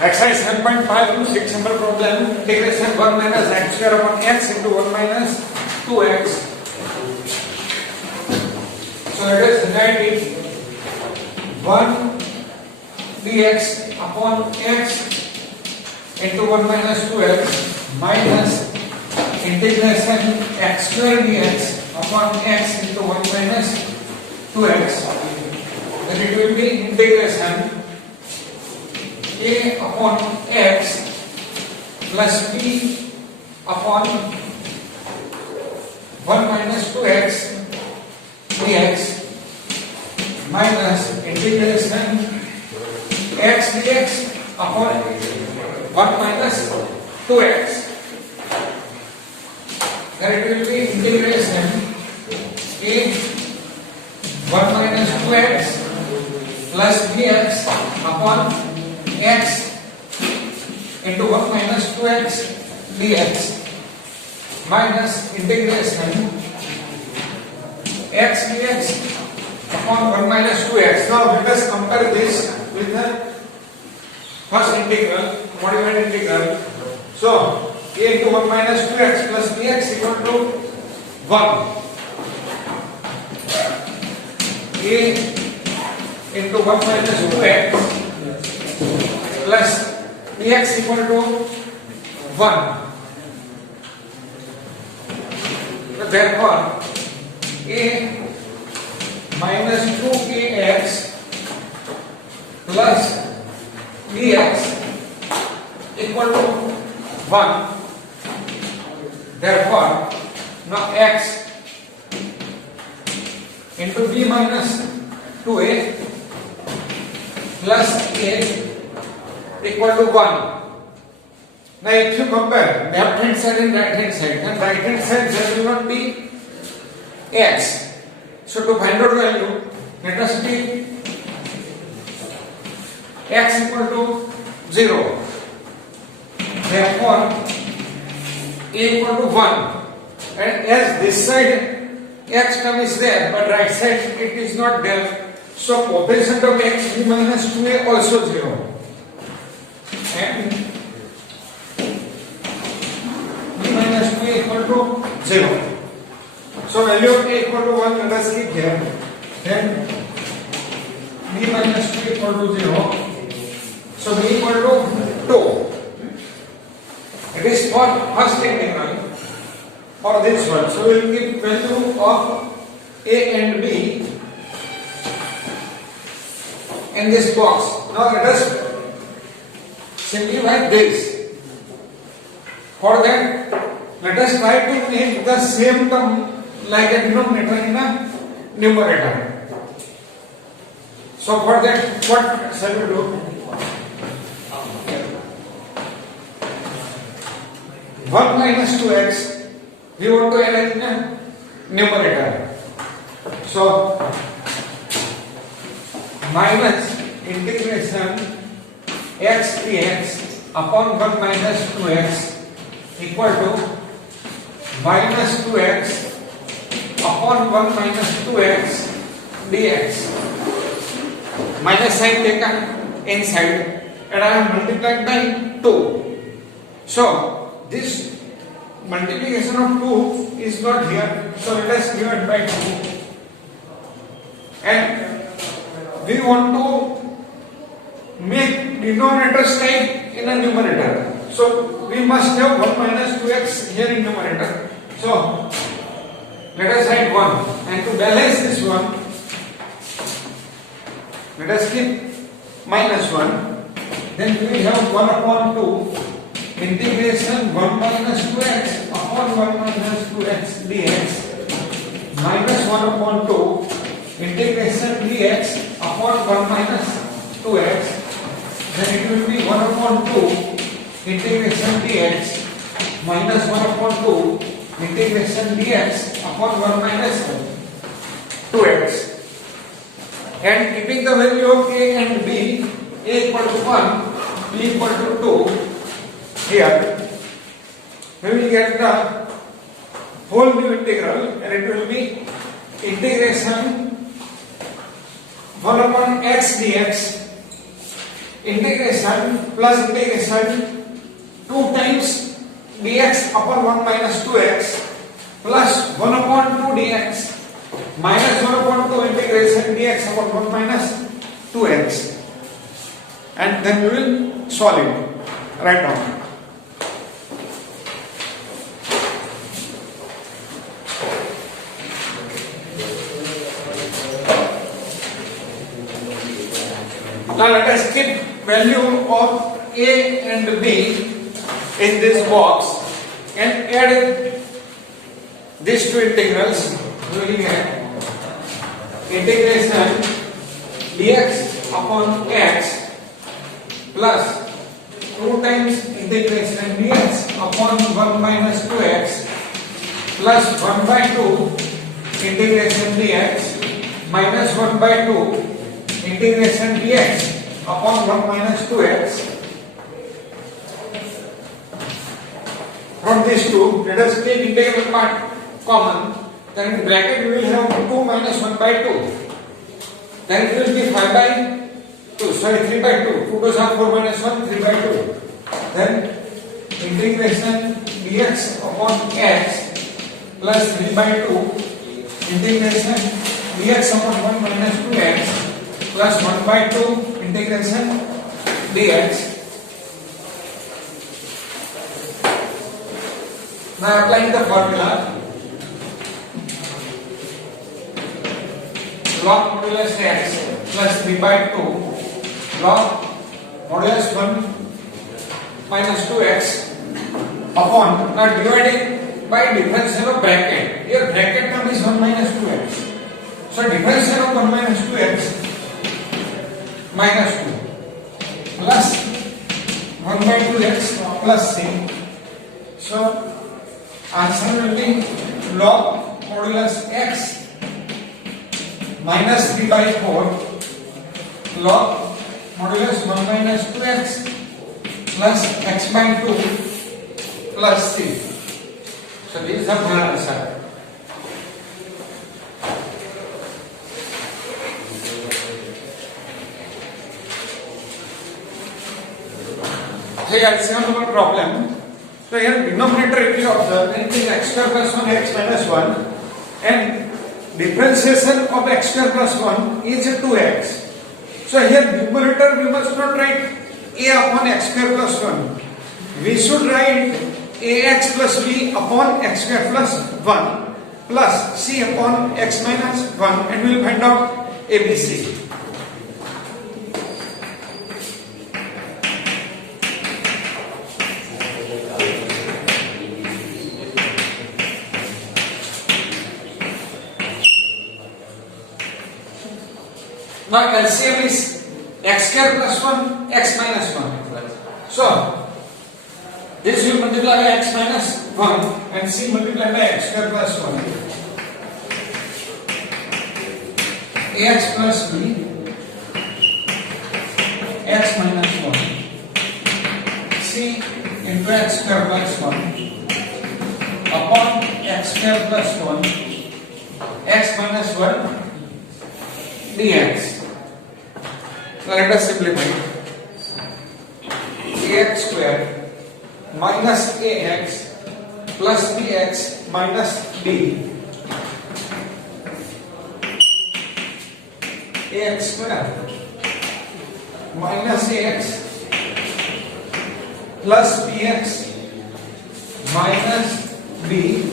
Exercise 7.5 to 6 number problem. Integration 1 minus x square upon x into 1 minus 2x. So let us write it. 1 dx upon x into 1 minus 2x minus integration x square dx upon x into 1 minus 2x. Then it will be integration a upon x plus b upon 1 minus 2x dx minus integration x dx upon 1 minus 2x. Then it will be integration a 1 minus 2x plus dx upon x into 1 minus 2x dx minus integration x dx upon 1 minus 2x. Now let us compare this with the first integral, modified integral. So a into 1 minus 2x plus dx equal to 1. A into 1 minus 2x plus dx equal to 1. So therefore, a minus 2kx plus dx equal to 1. Therefore, now x into b minus 2a plus a equal to 1. Now if you compare left hand side and right hand side, then right hand side there will not be x. So to find out value, let us take x equal to 0. Therefore, a equal to 1. And as this side x term is there, but right side it is not there, so coefficient of x b minus 2a also 0. And b minus 2a equal to 0. So value of a equal to 1, let us keep here. Then b minus 2 equal to 0. So b equal to 2. It is for first integral for this one. So we will keep value of a and b in this box. Now let us simplify this. For that, let us try to make the same term like a denominator in a numerator. So for that, what shall we do? 1 minus 2x, we want to add in a numerator. So minus integration x dx upon 1 minus 2x equal to minus 2x upon 1 minus 2x dx. Minus sign taken inside and I have multiplied by 2. So this multiplication of 2 is not here, so let us divide by 2. And we want to make denominators type in a numerator. So we must have 1 minus 2x here in numerator. So let us write 1. And to balance this one, let us keep minus 1. Then we have 1 upon 2. Integration 1 minus 2x upon 1 minus 2x dx minus 1 upon 2 integration dx upon 1 minus 2x. Then it will be 1 upon 2 integration dx minus 1 upon 2 integration dx upon 1 minus 2x. And keeping the value of a and b, a equal to 1, b equal to 2. Here, we will get the whole new integral, and it will be integration 1 upon x dx integration plus integration 2 times dx upon 1 minus 2x plus 1 upon 2 dx minus 1 upon 2 integration dx upon 1 minus 2x, and then we will solve it. Write down. Now let us keep value of a and b in this box and add these two integrals. We have integration dx upon x plus 2 times integration dx upon 1 minus 2x plus 1 by 2 integration dx minus 1 by 2 integration dx upon 1 minus 2x. From these two, let us take integral part common. Then in bracket we will have 2 minus 1 by 2. Then it will be 5 by 2. Sorry, 3 by 2. 2 goes up 4 minus 1, 3 by 2. Then integration dx upon x plus 3 by 2 integration dx upon 1 minus 2x plus 1 by 2 integration dx. Now applying the formula, log modulus x plus 3 by 2 log modulus 1 minus 2x upon, now dividing by differential of bracket. Here bracket term is 1 minus 2x. So differential of 1 minus 2x minus 2 plus 1 by 2x plus c. So answer will be log modulus x minus 3 by 4 log modulus 1 minus 2x plus x by 2 plus c. So this is the final answer. Here LCM number problem. So here denominator if you observe, anything x square plus 1 x minus 1, and differentiation of x square plus 1 is 2x. So here numerator we must not write a upon x square plus 1. We should write ax plus b upon x square plus 1 plus c upon x minus 1, and we will find out ABC. Now LCM is x square plus 1, x minus 1. So this will multiply by x minus 1 and c multiply by x square plus 1. Ax plus b x minus 1 c into x square plus 1 upon x square plus 1 x minus 1 dx. So let us simplify. Ax square minus ax plus bx minus b. Ax square minus ax plus bx minus b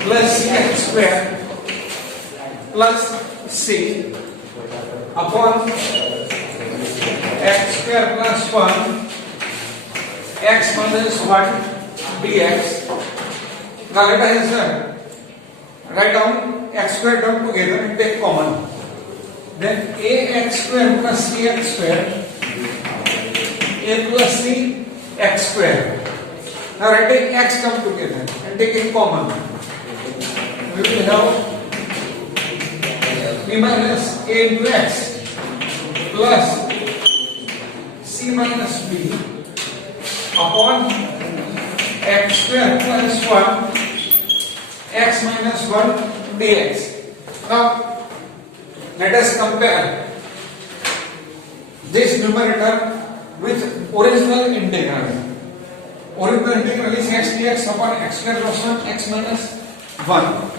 plus cx square plus c upon x square plus 1 x minus 1 dx. Now let us write down x square term together and take common. Then ax square plus cx square a plus c x square. Now writing x term together and taking common, we will have b minus a into x plus c minus b upon x square plus 1 x minus 1 dx. Now let us compare this numerator with original integral. Original integral is x dx upon x square plus 1 x minus 1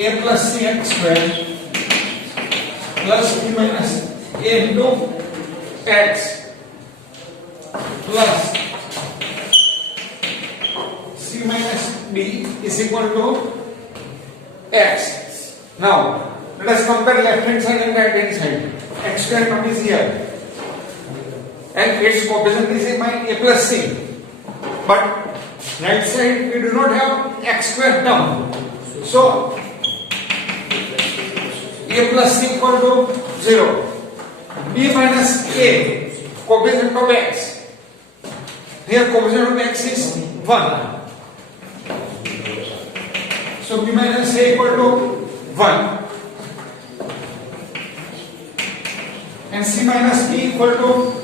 a plus c x square plus b minus a into x plus c minus b is equal to x. Now let us compare left hand side and right hand side. X square term is here and its coefficient is a plus c, but right side we do not have x square term, so a plus c equal to 0. B minus a, coefficient of x, here coefficient of x is 1, so b minus a equal to 1 and c minus b equal to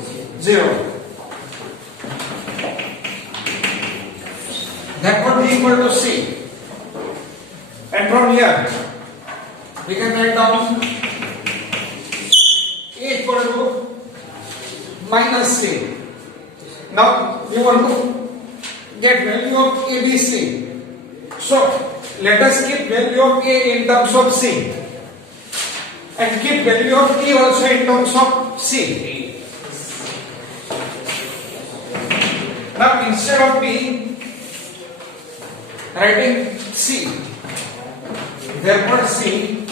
0. Therefore b equal to c, and from here we can write down a equal to minus c. Now we want to get value of a, b, c. So let us keep value of a in terms of c and keep value of e also in terms of c. Now instead of b, writing c, therefore c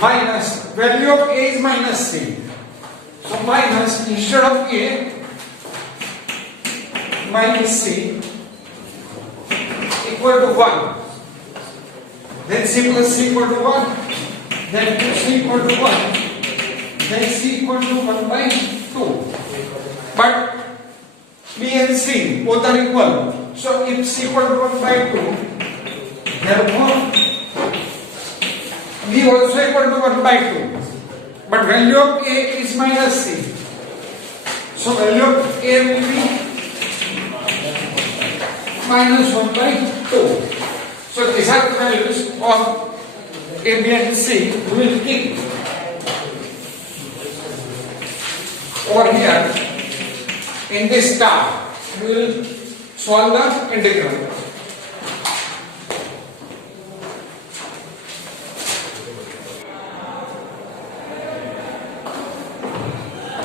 minus value of a is minus c. So minus instead of a minus c equal to 1. Then c plus c equal to 1. Then c equal to 1. Then c equal to 1 by 2. But b and c both are equal. So if c equal to 1 by 2, therefore b also equal to 1 by 2. But value of a is minus c. So value of a will be minus 1 by 2. So these are the values of a, b and c. We will keep over here in this star. We will solve the integral.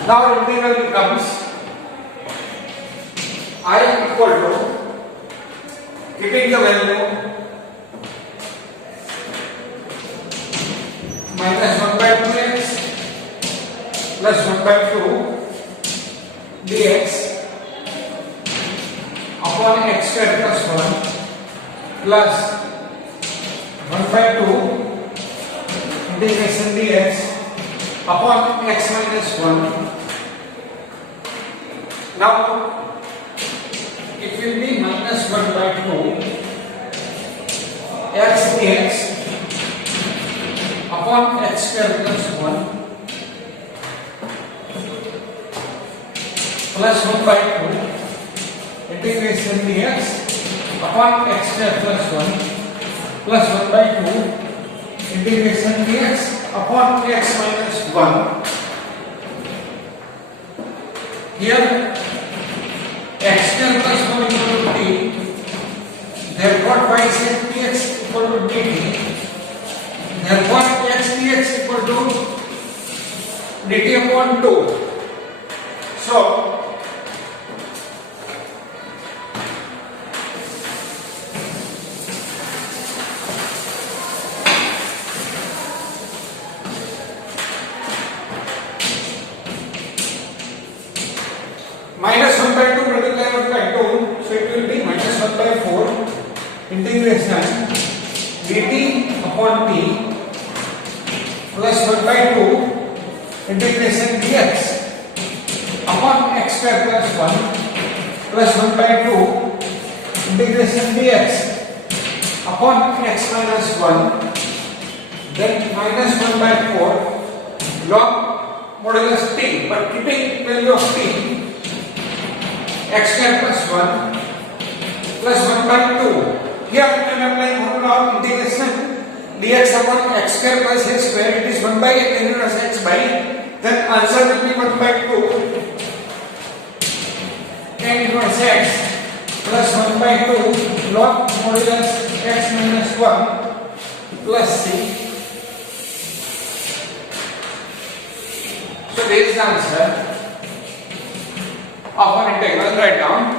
Now integral becomes I equal to, keeping the value minus 1 by 2x plus 1 by 2 dx upon x square plus 1 plus 1 by 2 integration dx upon x minus 1. Now it will be minus 1 by 2 x dx upon x square plus 1 plus 1 by 2 integration dx upon x square plus 1 plus 1 by 2 integration dx upon x minus 1. Here x square plus 1 equal to t, therefore y square dx equal to dt, therefore x dx equal to dt upon 2. So minus 1 by 2 multiplied by 2, so it will be minus 1 by 4 integration dt upon t plus 1 by 2 integration dx upon x square plus 1 plus 1 by 2 integration dx upon x minus 1, then minus 1 by 4 log modulus t, but keeping value of t x square plus 1 plus 1 by 2. Here I am applying formula of integration dx upon x square plus a square, it is 1 by tan inverse x by, then answer will be 1 by 2 tan inverse x plus 1 by 2 log modulus x minus 1 plus c. So this is the answer of our integral. Write down.